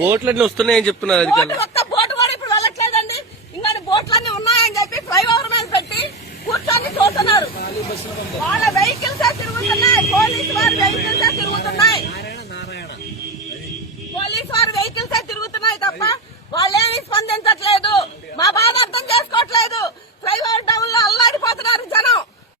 బోట్లన్నీ వస్తున్నాయని చెప్తున్నారు అధికారులు. బోటు కూడా ఇప్పుడు వెళ్ళట్లేదండి. ఇంకా బోట్లన్నీ ఉన్నాయని చెప్పి ఫ్లైఓవర్ మీద పెట్టి కూర్చొని చూస్తున్నారు. వాళ్ళ వెహికల్స్ తిరుగుతున్నాయి, పోలీసు వారి వెహికల్స్ తిరుగుతున్నాయి, పోలీసు వారి వెహికల్స్ తిరుగుతున్నాయి తప్ప